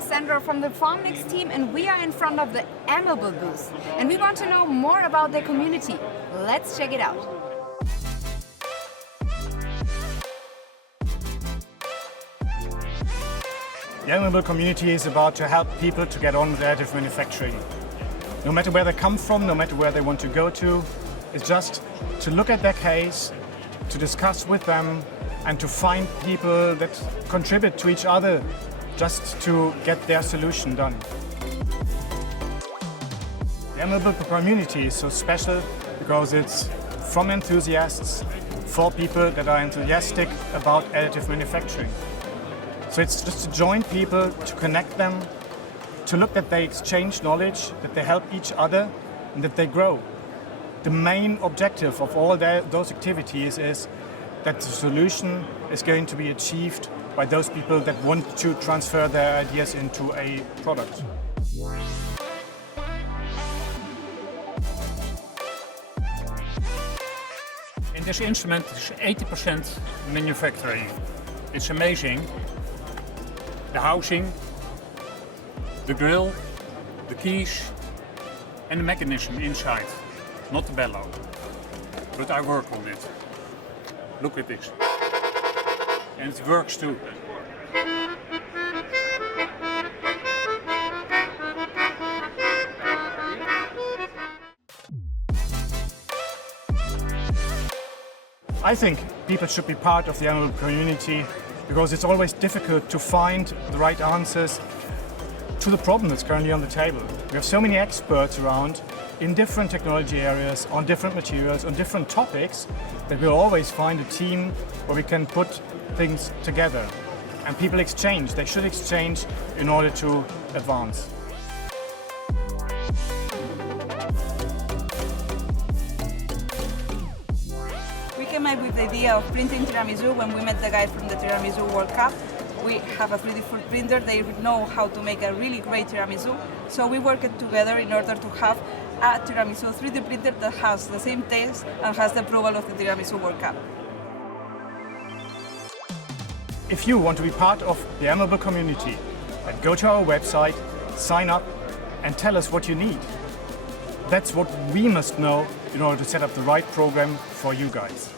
I'm Sandra from the Formnext team, and we are in front of the AMable booth. And we want to know more about their community. Let's check it out. The AMable community is about to help people to get on with additive manufacturing. No matter where they come from, no matter where they want to go to, it's just to look at their case, to discuss with them, and to find people that contribute to each other just to get their solution done. The AMable community is so special because it's from enthusiasts for people that are enthusiastic about additive manufacturing. So it's just to join people, to connect them, to look that they exchange knowledge, that they help each other, and that they grow. The main objective of all those activities is that the solution is going to be achieved by those people that want to transfer their ideas into a product. In this instrument is 80% manufacturing. It's amazing. The housing, the grill, the keys and the mechanism inside, not the bellow. But I work on it. Look at this. And it works too. I think people should be part of the AMable community because it's always difficult to find the right answers to the problem that's currently on the table. We have so many experts around in different technology areas, on different materials, on different topics, that we'll always find a team where we can put things together. And people exchange. They should exchange in order to advance. We came up with the idea of printing tiramisu when we met the guys from the Tiramisu World Cup. We have a 3D food printer, they know how to make a really great tiramisu. So we worked together in order to have a tiramisu 3D printer that has the same taste and has the approval of the Tiramisu World Cup. If you want to be part of the AMable community, then go to our website, sign up and tell us what you need. That's what we must know in order to set up the right program for you guys.